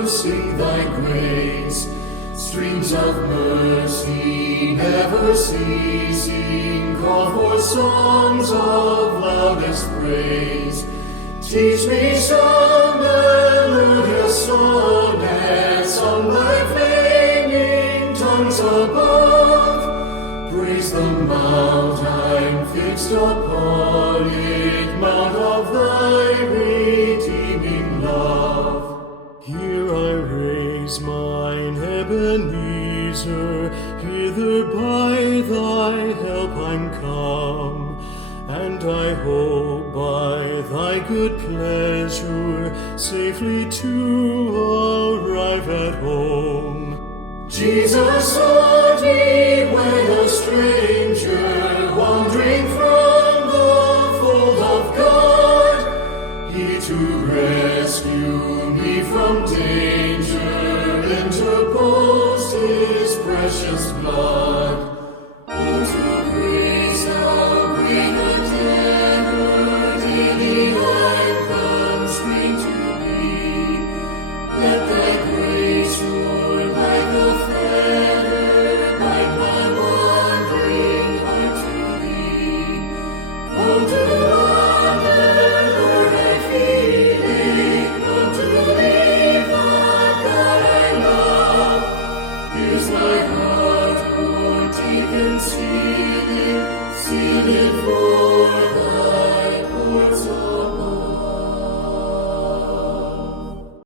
will sing thy grace. Streams of mercy never ceasing, call for songs of loudest praise. Teach me some melodious sonnet, sung by flaming tongues above. Praise the mount I'm fixed upon it, mount of thy redeeming love. Here I raise mine Ebenezer, hither by thy help I'm come, and I hope by thy good pleasure safely to arrive at home. Jesus sought me when a stranger, wandering from the fold of God. He to rescue me from danger interposed his precious blood.